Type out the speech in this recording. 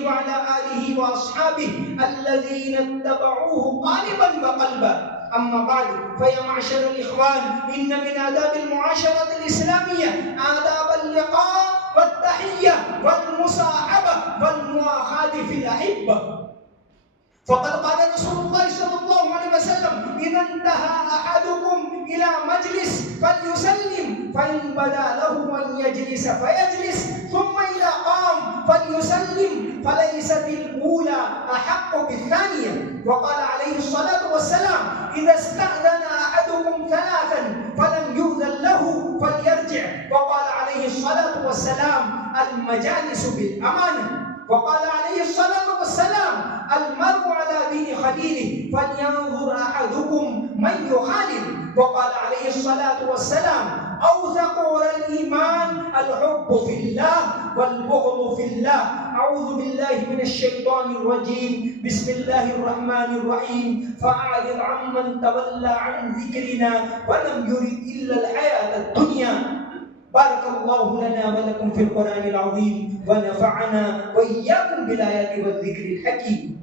عليه وعلى آله وأصحابه الذين اتبعوه قالبا وقلبا. أما بعد، فيا معشر الإخوان، إن من آداب المعاشرة الإسلامية آداب اللقاء والتحية والمصاحبة والمؤاخاة في الأحبة. فقد قال رسول الله صلى الله عليه وسلم: إذا انتهى أحدكم إلى مجلس فليسلم، فإن بدا له أن يجلس فيجلس، ثم إذا قام فليسلم، فليست الأولى أحق بالثانية. وقال عليه الصلاة والسلام: إذا استأذن أحدكم ثلاثا فلم يؤذن له فليرجع. وقال عليه الصلاة والسلام: المجالس بالأمانة. وقال عليه الصلاة والسلام: المرء على دين خليله فلينظر أحدكم من يخالل. وقال عليه الصلاة والسلام: أوثق عرى الإيمان الحب في الله والبغض في الله. أعوذ بالله من الشيطان الرجيم. بسم الله الرحمن الرحيم. فأعرض عمن تولى عن ذكرنا ولم يرد إلا الحياة الدنيا. بارك الله لنا ولكم في القرآن العظيم، ونفعنا وإياكم بالآيات والذكر الحكيم.